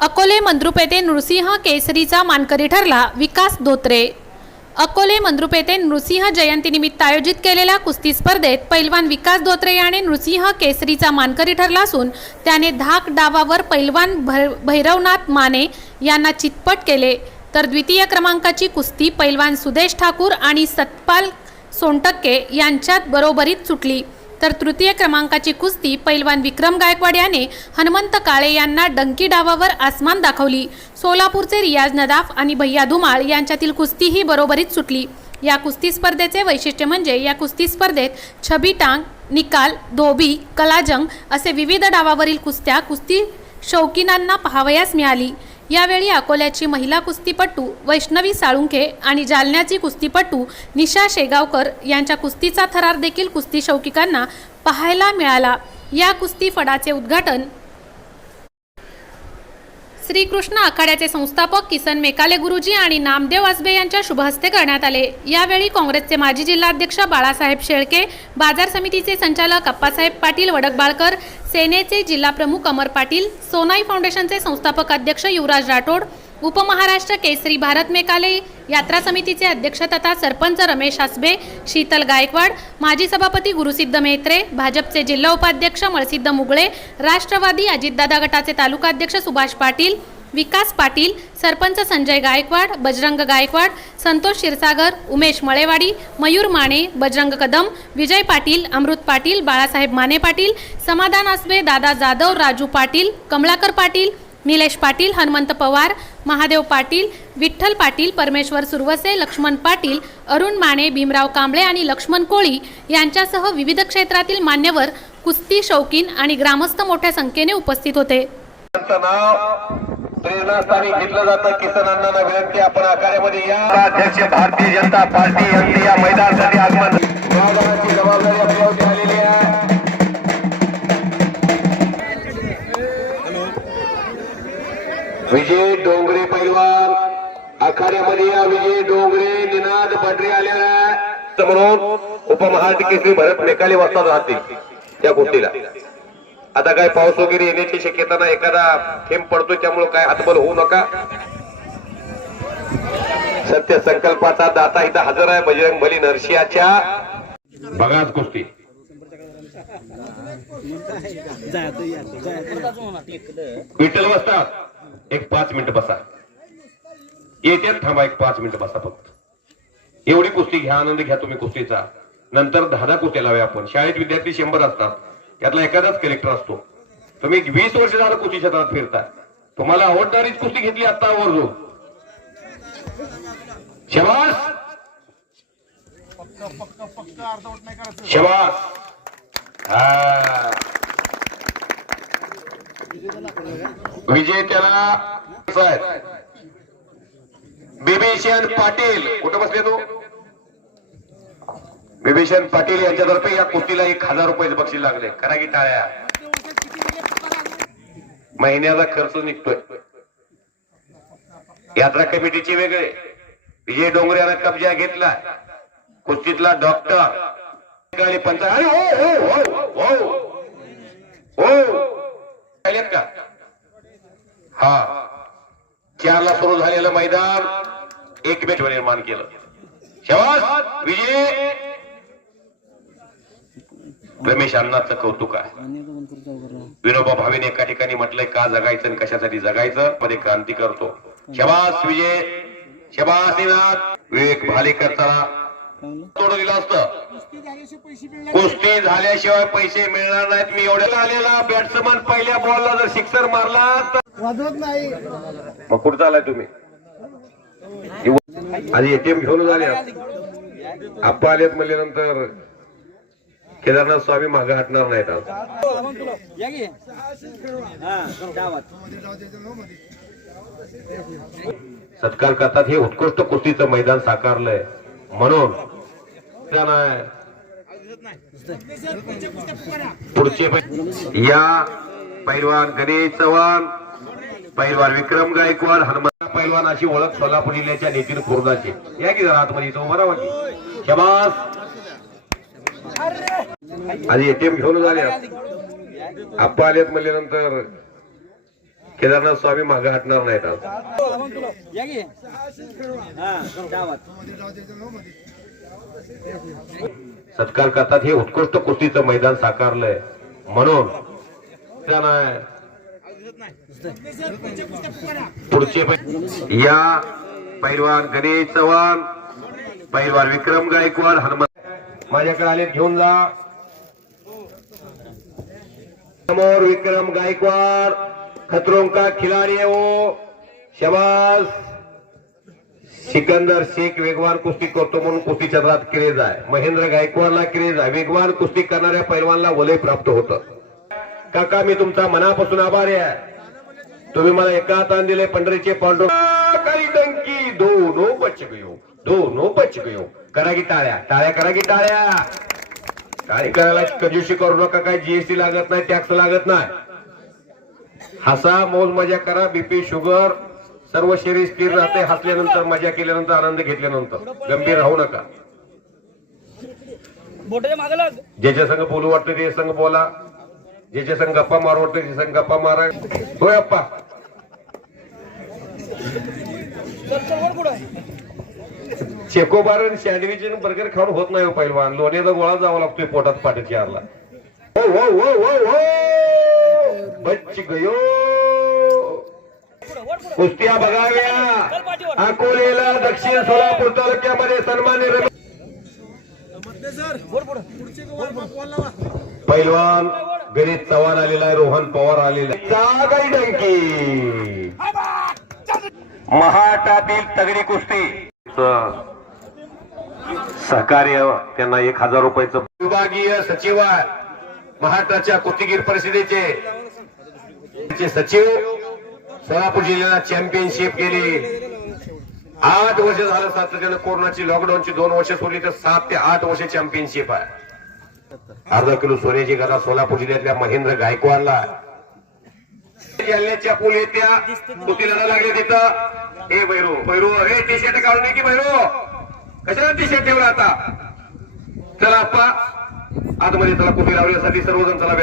अकोले मंद्रुप येथे नृसिंह केसरीचा मानकरी ठरला विकास धोत्रे. अकोले मंद्रुप येथे नृसिंह जयंतीनिमित्त आयोजित केलेल्या कुस्ती स्पर्धेत पैलवान विकास धोत्रे याने नृसिंह केसरीचा मानकरी ठरला असून त्याने धाक डावावर पैलवान भै- भैरवनाथ माने यांना चितपट केले. तर द्वितीय क्रमांकाची कुस्ती पैलवान सुदेश ठाकूर आणि सतपाल सोनटक्के यांच्यात बरोबरीत सुटली. तर तृतीय क्रमांकाची कुस्ती पैलवान विक्रम गायकवाड याने हनुमंत काळे यांना डंकी डावावर आसमान दाखवली. सोलापूरचे रियाज नदाफ आणि भैया धुमाळ यांच्यातील कुस्ती ही बरोबरीत सुटली. या कुस्ती स्पर्धेचे वैशिष्ट्य म्हणजे या कुस्ती स्पर्धेत छबी टांग निकाल धोबी कलाजंग असे विविध डावावरील कुस्त्या कुस्ती शौकीनांना पाहावयास मिळाली. यावेळी अकोल्याची महिला कुस्तीपटू वैष्णवी साळुंखे आणि जालन्याची कुस्तीपटू निशा शेगावकर यांच्या कुस्तीचा थरार देखील कुस्ती शौकिकांना पाहायला मिळाला. या कुस्ती फडाचे उद्घाटन श्रीकृष्ण आखाड्याचे संस्थापक किसन मेकाले गुरुजी आणि नामदेव आसबे यांच्या शुभहस्ते करण्यात आले. यावेळी काँग्रेसचे माजी जिल्हाध्यक्ष बाळासाहेब शेळके बाजार समितीचे संचालक अप्पासाहेब पाटील वडकबाळकर सेनेचे जिल्हाप्रमुख अमर पाटील सोनाई फाउंडेशनचे संस्थापक अध्यक्ष युवराज राठोड उपमहाराष्ट्र केसरी भारत मेकाले यात्रा समितीचे अध्यक्ष तथा सरपंच रमेश आसबे शीतल गायकवाड माजी सभापती गुरुसिद्ध मेत्रे भाजपचे जिल्हा उपाध्यक्ष मळसिद्ध मुगळे राष्ट्रवादी अजितदादा गटाचे तालुकाध्यक्ष सुभाष पाटील विकास पाटील सरपंच संजय गायकवाड बजरंग गायकवाड संतोष क्षीरसागर उमेश मळेवाडी मयूर माने बजरंग कदम विजय पाटील अमृत पाटील बाळासाहेब माने पाटील समाधान आसबे दादा जाधव राजू पाटील कमलाकर पाटील निलेश पाटील हनुमंत पवार महादेव पाटील विठ्ठल पाटील परमेश्वर सुरवसे लक्ष्मण पाटील अरुण माने भीमराव कांबळे आणि लक्ष्मण कोळी यांच्यासह विविध क्षेत्रातील मान्यवर कुस्ती शौकीन आणि ग्रामस्थ मोठ्या संख्येने उपस्थित होते. त्यांचं नाव प्रेरणास्थानी घेतलं जातं. किसन अण्णांना विनंती आपण आखाड्यामध्ये या. अध्यक्ष भारतीय जनता पार्टी यांनी या मैदानासाठी आगमन. आखाड्यामध्ये या विजय डोंगरे निनाद बडरे आलेला आहे. म्हणून उपमहाराष्ट्र भरत मेकाले वाजता राहतील या गोष्टीला. आता काय पाऊस वगैरे येण्याची शक्यता नाही. एखादा थेंब पडतोय त्यामुळे काय हातबल होऊ नका. सत्य संकल्पाचा दाता इथं हजर आहे बजरंग बली नरसियाच्या बघाच कुस्ती. विठ्ठल बसतात. एक पाच मिनिट बसा. येत्यात थांबा एक पाच मिनिट बसा फक्त. एवढी कुस्ती घ्या आनंद घ्या तुम्ही कुस्तीचा. नंतर दहा दहा कुस्त्या लाव्या आपण. शाळेत विद्यार्थी शंभर असतात. त्यातला एखादाच कलेक्टर असतो. तुम्ही वीस वर्ष झालं कुस्ती क्षेत्रात फिरता तुम्हाला आवडणारीच कुस्ती घेतली आता आवर्जून. शबास! शबास! हा. विजेत्याला साहेब. बिभीषण पाटील. कुठं बसले तू? बिभीषण पाटील यांच्यातर्फे या कुस्तीला एक हजार रुपयेच बक्षीस लागले. करा की टाळ्या. महिन्याचा खर्च निघतोय. यात्रा कमिटीचे वेगळे. विजय डोंगरे यांना कब्जा घेतला. कुस्तीतला डॉक्टर आणि अरे हो हो हो हो. हो. का? हा. चारला सुरू झालेलं मैदान एक मॅच निर्माण केलं. शबास विजय. रमेश अण्णाचं कौतुक आहे. विनोबा भावेने एका ठिकाणी म्हटलंय का जगायचं आणि कशासाठी जगायचं? मध्ये क्रांती करतो. शबास विजय. शबास निनाथ विवेक भालेकरचा तोड दिलं असतं. कुस्ती झाल्याशिवाय पैसे मिळणार नाहीत. मी एवढ्याला आलेला बॅट्समन पहिल्या बॉलला जर सिक्सर मारला तर वाजवत नाही. मग कुठं चालाय तुम्ही? आधी एटीएम घेऊन झाले आप्पा आलेत म्हणले नंतर केदारनाथ स्वामी मागे हटणार नाहीत आज. सत्कार करतात हे उत्कृष्ट कुस्तीचं मैदान साकारलंय. म्हणून. पुढचे या पैलवान गणेश चव्हाण पैलवान विक्रम गायकवाड हनुमान पैलवान अशी ओळख सोलापूर जिल्ह्याच्या नितीन खुर्दाची. या की जरा आतमध्ये इथं उभा राहा की. शबास! आधी एटीएम घेऊन झाले आप्पा आलेत म्हणले नंतर केदारनाथ स्वामी मागे हटणार नाहीत सत्कार करतात हे उत्कृष्ट कुस्तीचं मैदान साकारलंय. म्हणून. पुढचे या पैलवान गणेश चव्हाण पैलवान विक्रम गायकवाड हनुमान माझ्याकडे आले घेऊन जा. समोर विक्रम गायकवाड खतरों का खिलाडी ओ हो. शबास सिकंदर शेख वेगवान कुस्ती करतो म्हणून कुस्ती क्षेत्रात क्रेज आहे. महेंद्र गायकवाडला क्रेज आहे. वेगवान कुस्ती करणाऱ्या पैलवानला वलय प्राप्त होतं. काका मी तुमचा मनापासून आभारी आहे. तुम्ही मला एका हाताने दिले पंढरीचे पांडू. काही डंकी दो नो बच गयो दो नो बच गयो करा की टाळ्या टाळ्या करा की टाळ्या. टाळी करायला कंजूशी करू नका काय जीएसटी लागत नाही टॅक्स लागत नाही. हसा मौज मजा करा बीपी शुगर सर्व शरीर स्थिर राहते हसल्यानंतर मजा केल्यानंतर आनंद घेतल्यानंतर. गंभीर राहू नका. ज्याच्या संग बोलू वाटतं ते संग बोला. ज्याच्या संग गप्पा मारू वाटतं ते संग गप्पा मारा होय अप्पा. चेकोबार आणि सँडविच आणि बर्गर खाऊन होत नाही हो पहिलवान लोण्याचा गोळा जावा लागतोय पोटात पाठीत चारला हो हो हो हो हो. बच्च गयो. कुस्त्या बघाव्या. अकोलेला दक्षिण सोलापूर तालुक्यामध्ये सन्मान्य पैलवान गणेश चव्हाण आलेला आहे रोहन पवार आलेला आहे. डंकी. महाटातील तगडी कुस्ती. सहकार्य त्यांना एक हजार रुपयाचं. विभागीय सचिव आहे. महाराष्ट्राच्या कुस्तीगीर परिषदेचे. सचिव. सोलापूर जिल्ह्याला चॅम्पियनशिप केली आठ वर्ष झालं सातत्यानं कोरोनाची लॉकडाऊनची दोन वर्ष सोडली तर सात ते आठ वर्ष चॅम्पियनशिप आहे. अर्धा किलो सोन्याची गदा सोलापूर जिल्ह्यातल्या महेंद्र गायकवाडला. जालन्याच्या पूल येत्या. कुस्ती लढा लागले तिथं. हे बैरू बैरू हे टी शर्ट काढून की बैरू कशाला टी शर्ट ठेवला आता? चला आप्पा. आतमध्ये चला कुठे लावण्यासाठी सर्वजण चला